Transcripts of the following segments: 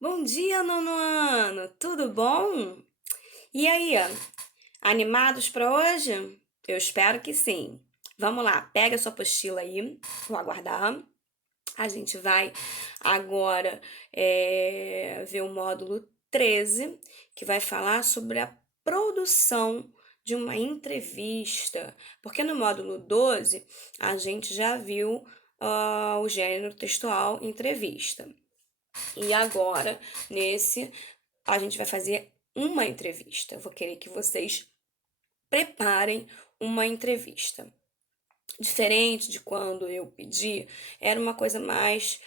Bom dia, nono ano! Tudo bom? E aí, animados para hoje? Eu espero que sim. Vamos lá, pega a sua apostila aí, vou aguardar. A gente vai agora ver o módulo 13, que vai falar sobre a produção de uma entrevista. Porque no módulo 12 a gente já viu o gênero textual entrevista. E agora, nesse, a gente vai fazer uma entrevista. Eu vou querer que vocês preparem uma entrevista. Diferente de quando eu pedi, era uma coisa mais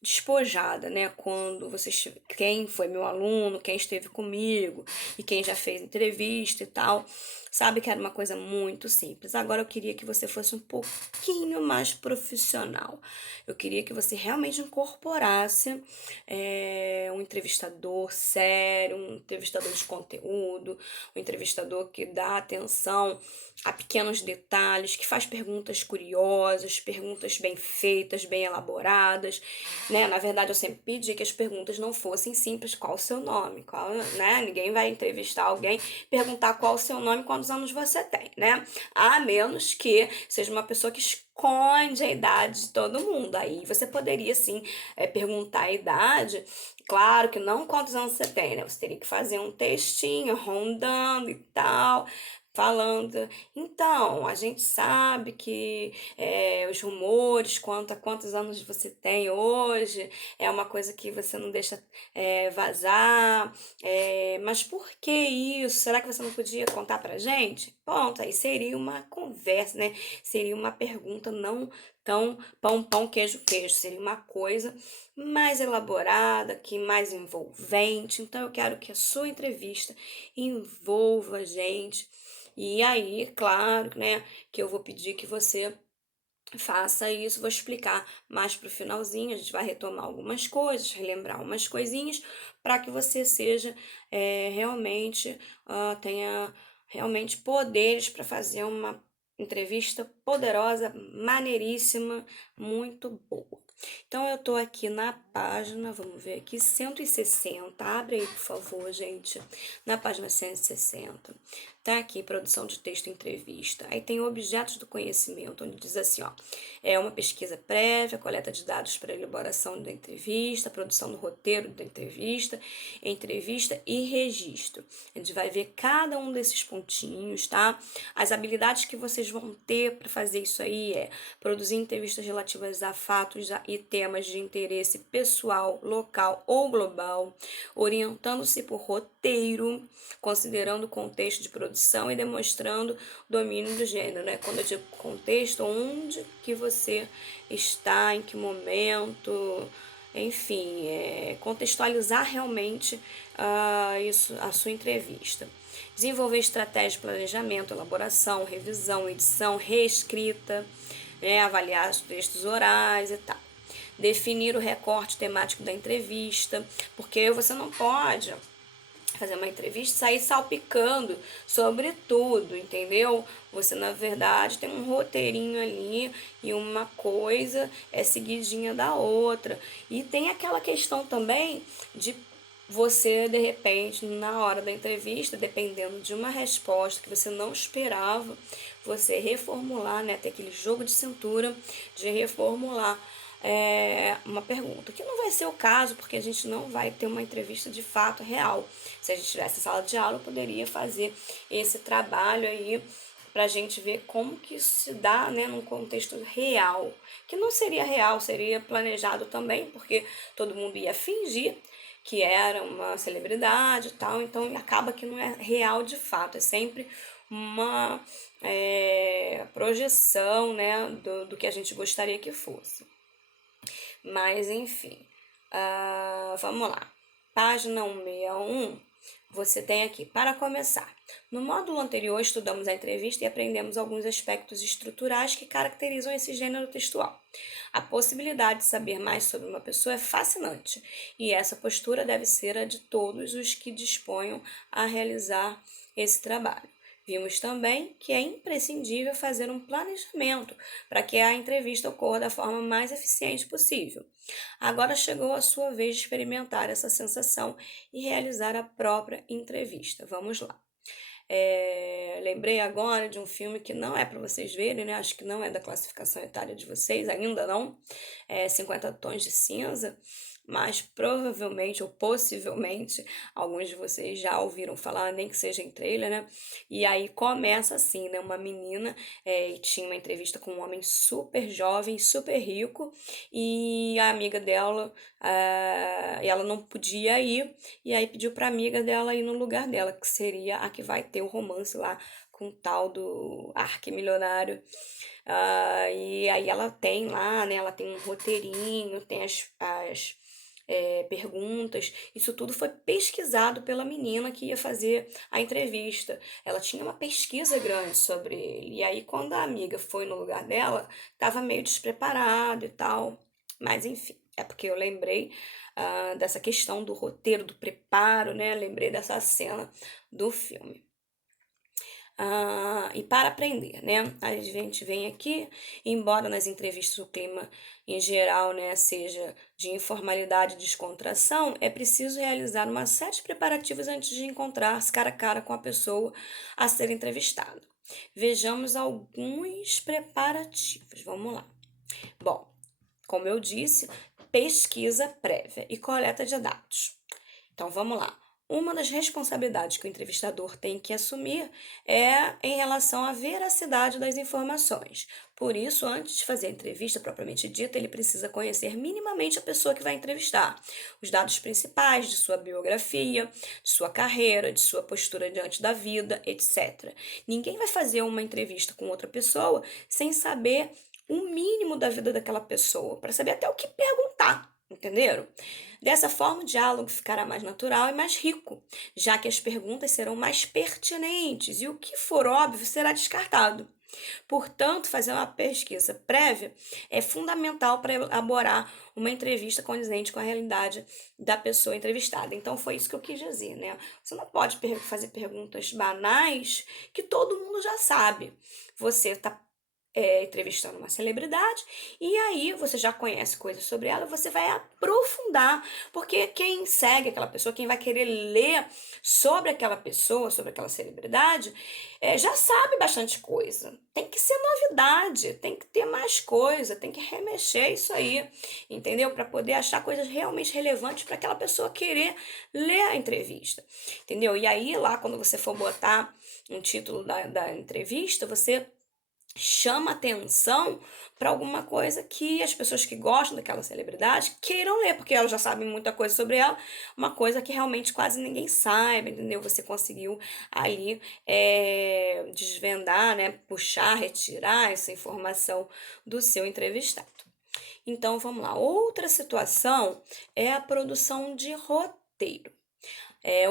despojada, né? Quando vocês, quem foi meu aluno, quem esteve comigo e quem já fez entrevista e tal, sabe que era uma coisa muito simples. Agora eu queria que você fosse um pouquinho mais profissional. Eu queria que você realmente incorporasse um entrevistador sério, um entrevistador de conteúdo, um entrevistador que dá atenção a pequenos detalhes, que faz perguntas curiosas, perguntas bem feitas, bem elaboradas, né? Na verdade, eu sempre pedi que as perguntas não fossem simples, qual o seu nome, qual, né? Ninguém vai entrevistar alguém, perguntar qual o seu nome, quantos anos você tem, né? A menos que seja uma pessoa que esconde a idade de todo mundo. Aí você poderia sim perguntar a idade. Claro que não quantos anos você tem, né? Você teria que fazer um textinho rondando e tal, falando. Então, a gente sabe que os rumores quanto a quantos anos você tem hoje é uma coisa que você não deixa vazar. Mas por que isso? Será que você não podia contar pra gente? Ponto, aí seria uma conversa, né? Seria uma pergunta não tão pão, pão, queijo, queijo. Seria uma coisa mais elaborada, que mais envolvente. Então, eu quero que a sua entrevista envolva a gente. E aí, claro, né, que eu vou pedir que você faça isso, vou explicar mais pro finalzinho, a gente vai retomar algumas coisas, relembrar umas coisinhas, para que você seja realmente, tenha realmente poderes para fazer uma entrevista poderosa, maneiríssima, muito boa. Então, eu tô aqui na página, vamos ver aqui, 160. Abre aí, por favor, gente. Na página 160. Tá aqui, produção de texto entrevista. Aí tem objetos do conhecimento, onde diz assim, ó, é uma pesquisa prévia, coleta de dados para elaboração da entrevista, produção do roteiro da entrevista, entrevista e registro. A gente vai ver cada um desses pontinhos, tá? As habilidades que vocês vão ter para fazer isso aí é produzir entrevistas relativas a fatos e temas de interesse pessoal, local ou global, orientando-se por roteiro, considerando o contexto de produção e demonstrando domínio do gênero, né? Quando eu digo contexto, onde que você está, em que momento, enfim, contextualizar realmente isso, a sua entrevista. Desenvolver estratégia de planejamento, elaboração, revisão, edição, reescrita, né? Avaliar os textos orais e tal. Definir o recorte temático da entrevista, porque você não pode fazer uma entrevista e sair salpicando sobre tudo, entendeu? Você, na verdade, tem um roteirinho ali e uma coisa é seguidinha da outra. E tem aquela questão também de você, de repente, na hora da entrevista, dependendo de uma resposta que você não esperava, você reformular, né? Ter aquele jogo de cintura de reformular uma pergunta, que não vai ser o caso, porque a gente não vai ter uma entrevista de fato real. Se a gente tivesse sala de aula, eu poderia fazer esse trabalho aí para a gente ver como que isso se dá, né, num contexto real, que não seria real, seria planejado também, porque todo mundo ia fingir que era uma celebridade e tal, então acaba que não é real de fato, é sempre uma projeção, né, do que a gente gostaria que fosse. Mas enfim, vamos lá. Página 161, você tem aqui, para começar. No módulo anterior, estudamos a entrevista e aprendemos alguns aspectos estruturais que caracterizam esse gênero textual. A possibilidade de saber mais sobre uma pessoa é fascinante, e essa postura deve ser a de todos os que disponham a realizar esse trabalho. Vimos também que é imprescindível fazer um planejamento para que a entrevista ocorra da forma mais eficiente possível. Agora chegou a sua vez de experimentar essa sensação e realizar a própria entrevista. Vamos lá. Lembrei agora de um filme que não é para vocês verem, né? Acho que não é da classificação etária de vocês, ainda não. 50 Tons de Cinza, mas provavelmente ou possivelmente alguns de vocês já ouviram falar, nem que seja em trailer, né? E aí começa assim, né? Uma menina tinha uma entrevista com um homem super jovem, super rico, e a amiga dela, ela não podia ir, e aí pediu pra amiga dela ir no lugar dela, que seria a que vai ter o romance lá com o tal do arquimilionário. E aí ela tem lá, né? Ela tem um roteirinho, tem as perguntas. Isso tudo foi pesquisado pela menina que ia fazer a entrevista. Ela tinha uma pesquisa grande sobre ele. E aí, quando a amiga foi no lugar dela, estava meio despreparado e tal. Mas enfim, é porque eu lembrei dessa questão do roteiro, do preparo, né? Lembrei dessa cena do filme. E para aprender, né? A gente vem aqui, embora nas entrevistas o clima em geral, né, seja de informalidade e descontração, é preciso realizar uma série de preparativos antes de encontrar-se cara a cara com a pessoa a ser entrevistada. Vejamos alguns preparativos. Vamos lá. Bom, como eu disse, pesquisa prévia e coleta de dados. Então vamos lá. Uma das responsabilidades que o entrevistador tem que assumir é em relação à veracidade das informações. Por isso, antes de fazer a entrevista propriamente dita, ele precisa conhecer minimamente a pessoa que vai entrevistar, os dados principais de sua biografia, de sua carreira, de sua postura diante da vida, etc. Ninguém vai fazer uma entrevista com outra pessoa sem saber o mínimo da vida daquela pessoa, para saber até o que perguntar. Entenderam? Dessa forma, o diálogo ficará mais natural e mais rico, já que as perguntas serão mais pertinentes e o que for óbvio será descartado. Portanto, fazer uma pesquisa prévia é fundamental para elaborar uma entrevista condizente com a realidade da pessoa entrevistada. Então, foi isso que eu quis dizer, né? Você não pode fazer perguntas banais que todo mundo já sabe. Você está entrevistando uma celebridade, e aí você já conhece coisas sobre ela, você vai aprofundar, porque quem segue aquela pessoa, quem vai querer ler sobre aquela pessoa, sobre aquela celebridade, já sabe bastante coisa. Tem que ser novidade, tem que ter mais coisa, tem que remexer isso aí, entendeu? Para poder achar coisas realmente relevantes para aquela pessoa querer ler a entrevista, entendeu? E aí, lá, quando você for botar um título da entrevista, você chama atenção para alguma coisa que as pessoas que gostam daquela celebridade queiram ler, porque elas já sabem muita coisa sobre ela, uma coisa que realmente quase ninguém sabe, entendeu? Você conseguiu ali desvendar, né? Puxar, retirar essa informação do seu entrevistado. Então vamos lá. Outra situação é a produção de roteiro.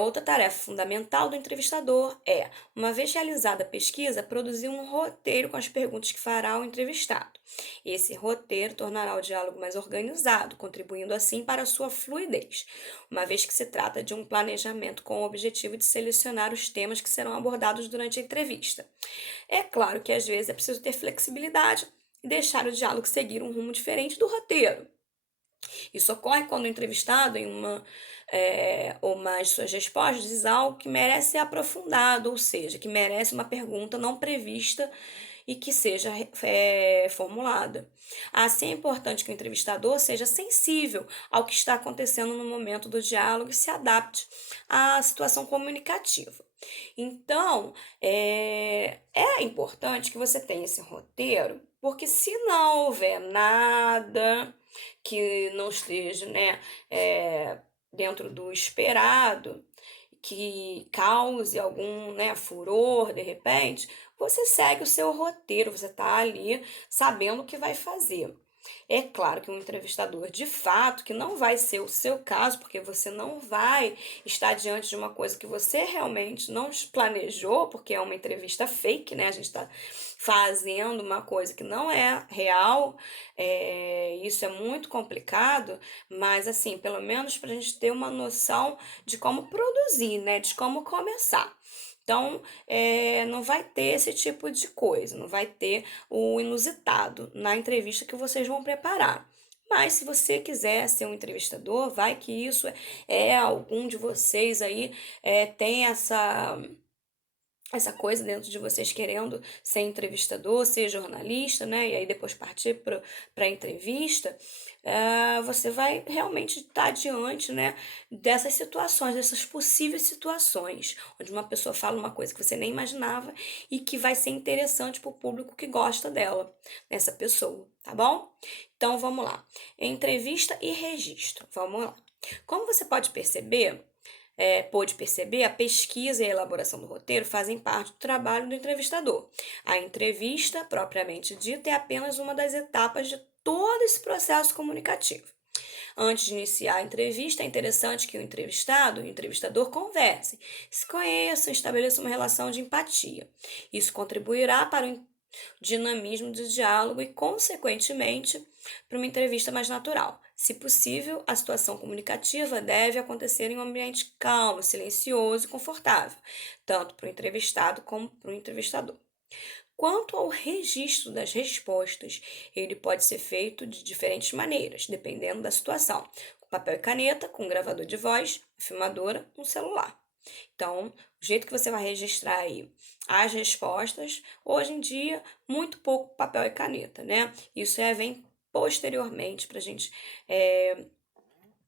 Outra tarefa fundamental do entrevistador é, uma vez realizada a pesquisa, produzir um roteiro com as perguntas que fará ao entrevistado. Esse roteiro tornará o diálogo mais organizado, contribuindo assim para a sua fluidez, uma vez que se trata de um planejamento com o objetivo de selecionar os temas que serão abordados durante a entrevista. É claro que às vezes é preciso ter flexibilidade e deixar o diálogo seguir um rumo diferente do roteiro. Isso ocorre quando o entrevistado, em ou mais de suas respostas, diz algo que merece ser aprofundado, ou seja, que merece uma pergunta não prevista e que seja formulada. Assim, é importante que o entrevistador seja sensível ao que está acontecendo no momento do diálogo e se adapte à situação comunicativa. Então, é importante que você tenha esse roteiro, porque se não houver nada que não esteja, né, dentro do esperado, que cause algum, né, furor de repente, você segue o seu roteiro, você está ali sabendo o que vai fazer. É claro que um entrevistador de fato, que não vai ser o seu caso, porque você não vai estar diante de uma coisa que você realmente não planejou, porque é uma entrevista fake, né? A gente está fazendo uma coisa que não é real, isso é muito complicado, mas assim, pelo menos para a gente ter uma noção de como produzir, né? De como começar. Então, não vai ter esse tipo de coisa, não vai ter o inusitado na entrevista que vocês vão preparar. Mas se você quiser ser um entrevistador, vai que isso algum de vocês aí tem essa coisa dentro de vocês querendo ser entrevistador, ser jornalista, né? E aí depois partir para a entrevista, você vai realmente estar diante, né, dessas situações, dessas possíveis situações, onde uma pessoa fala uma coisa que você nem imaginava e que vai ser interessante para o público que gosta dela, dessa pessoa, tá bom? Então vamos lá. Entrevista e registro. Vamos lá. Como você pôde perceber, a pesquisa e a elaboração do roteiro fazem parte do trabalho do entrevistador. A entrevista, propriamente dita, é apenas uma das etapas de todo esse processo comunicativo. Antes de iniciar a entrevista, é interessante que o entrevistado e o entrevistador conversem, se conheçam, estabeleçam uma relação de empatia. Isso contribuirá para o dinamismo de diálogo e, consequentemente, para uma entrevista mais natural. Se possível, a situação comunicativa deve acontecer em um ambiente calmo, silencioso e confortável, tanto para o entrevistado como para o entrevistador. Quanto ao registro das respostas, ele pode ser feito de diferentes maneiras, dependendo da situação, com papel e caneta, com gravador de voz, filmadora, um celular. Então, o jeito que você vai registrar aí as respostas, hoje em dia, muito pouco papel e caneta, né? Isso vem posteriormente para a gente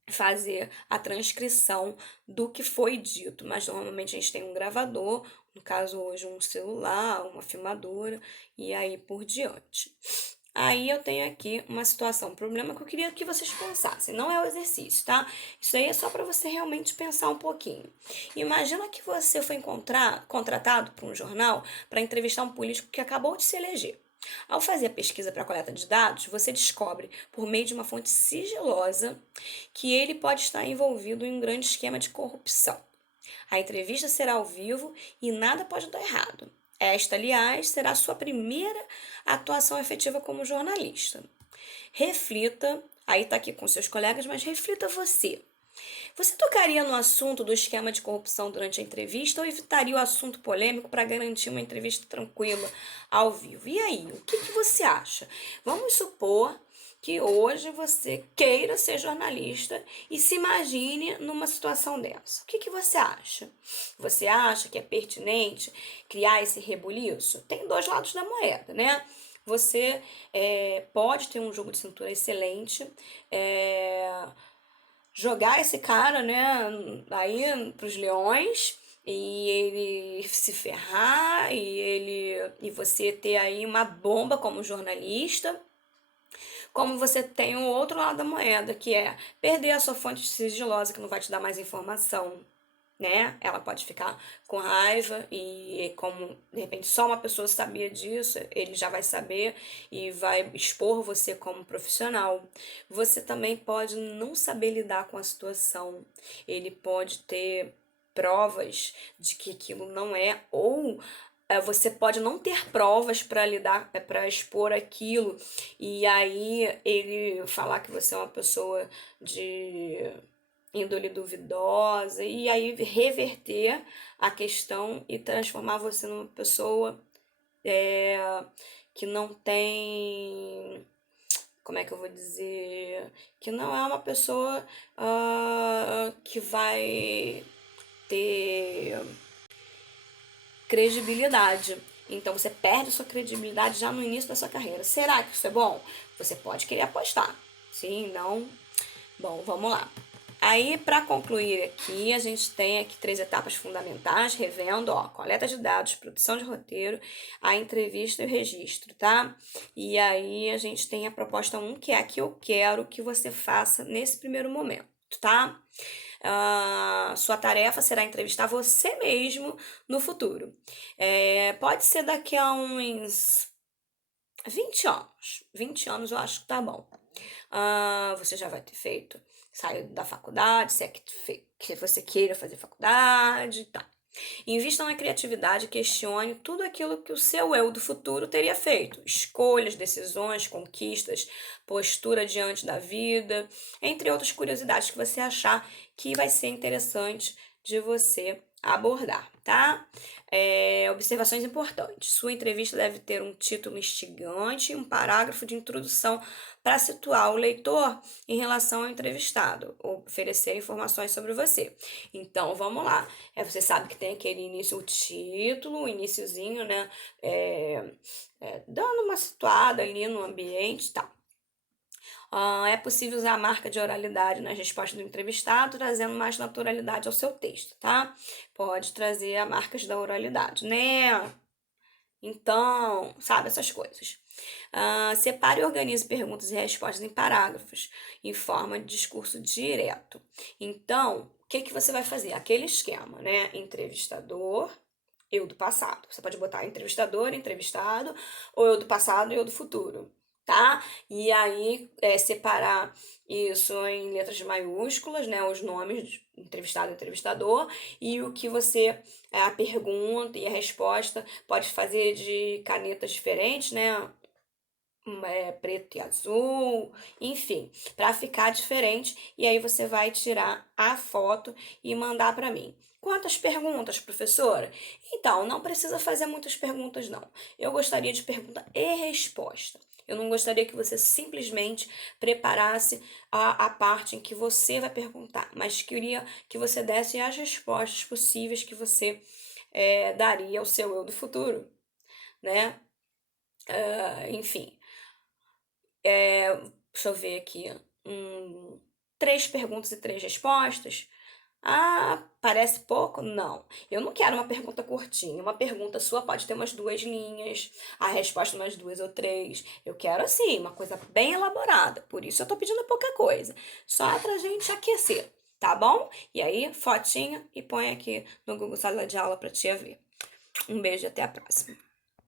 fazer a transcrição do que foi dito, mas normalmente a gente tem um gravador, no caso hoje um celular, uma filmadora e aí por diante. Aí eu tenho aqui uma situação, um problema que eu queria que vocês pensassem. Não é o exercício, tá? Isso aí é só para você realmente pensar um pouquinho. Imagina que você foi contratado por um jornal para entrevistar um político que acabou de se eleger. Ao fazer a pesquisa para a coleta de dados, você descobre, por meio de uma fonte sigilosa, que ele pode estar envolvido em um grande esquema de corrupção. A entrevista será ao vivo e nada pode dar errado. Esta, aliás, será a sua primeira atuação efetiva como jornalista. Reflita, aí está aqui com seus colegas, mas reflita você. Você tocaria no assunto do esquema de corrupção durante a entrevista ou evitaria o assunto polêmico para garantir uma entrevista tranquila ao vivo? E aí, o que você acha? Vamos supor que hoje você queira ser jornalista e se imagine numa situação dessa. O que você acha? Você acha que é pertinente criar esse rebuliço? Tem dois lados da moeda, né? Você pode ter um jogo de cintura excelente, jogar esse cara, né, aí pros leões e ele se ferrar e você ter aí uma bomba como jornalista, como você tem o outro lado da moeda, que é perder a sua fonte sigilosa que não vai te dar mais informação, né? Ela pode ficar com raiva e como de repente só uma pessoa sabia disso, ele já vai saber e vai expor você como profissional. Você também pode não saber lidar com a situação. Ele pode ter provas de que aquilo não é ou você pode não ter provas para lidar, para expor aquilo, e aí ele falar que você é uma pessoa de índole duvidosa, e aí reverter a questão e transformar você numa pessoa é, que não tem. Como é que eu vou dizer? Que não é uma pessoa que vai ter credibilidade. Então você perde sua credibilidade já no início da sua carreira. Será que isso é bom? Você pode querer apostar. Sim, não. Bom, vamos lá. Aí, para concluir aqui, a gente tem aqui 3 etapas fundamentais, revendo, ó, coleta de dados, produção de roteiro, a entrevista e o registro, tá? E aí a gente tem a proposta 1, que é a que eu quero que você faça nesse primeiro momento, tá? Sua tarefa será entrevistar você mesmo no futuro. Pode ser daqui a uns 20 anos. 20 anos eu acho que tá bom. Você já vai ter saiu da faculdade, se é que você queira fazer faculdade, tá. Invista na criatividade, questione tudo aquilo que o seu eu do futuro teria feito. Escolhas, decisões, conquistas, postura diante da vida, entre outras curiosidades que você achar que vai ser interessante de você abordar, tá? Observações importantes. Sua entrevista deve ter um título instigante e um parágrafo de introdução para situar o leitor em relação ao entrevistado, ou oferecer informações sobre você. Então, vamos lá. Você sabe que tem aquele início, o título, o iniciozinho, né? Dando uma situada ali no ambiente e tal. É possível usar a marca de oralidade nas respostas do entrevistado, trazendo mais naturalidade ao seu texto, tá? Pode trazer a marcas da oralidade, né? Então, sabe, essas coisas. Separe e organize perguntas e respostas em parágrafos, em forma de discurso direto. Então, o que que você vai fazer? Aquele esquema, né? Entrevistador, eu do passado. Você pode botar entrevistador, entrevistado, ou eu do passado e eu do futuro, tá? E aí, separar isso em letras maiúsculas, né? Os nomes de entrevistado e entrevistador, e o que você, a pergunta e a resposta, pode fazer de canetas diferentes, né? Preto e azul, enfim, para ficar diferente. E aí você vai tirar a foto e mandar para mim. Quantas perguntas, professora? Então, não precisa fazer muitas perguntas, não. Eu gostaria de pergunta e resposta. Eu não gostaria que você simplesmente preparasse a parte em que você vai perguntar, mas queria que você desse as respostas possíveis que você daria ao seu eu do futuro, né? Enfim, deixa eu ver aqui. Três perguntas e três respostas. Parece pouco? Não. Eu não quero uma pergunta curtinha. Uma pergunta sua pode ter umas 2 linhas, a resposta umas 2 ou 3. Eu quero, assim, uma coisa bem elaborada. Por isso eu tô pedindo pouca coisa. Só pra gente aquecer, tá bom? E aí, fotinha e põe aqui no Google Sala de Aula pra tia ver. Um beijo e até a próxima.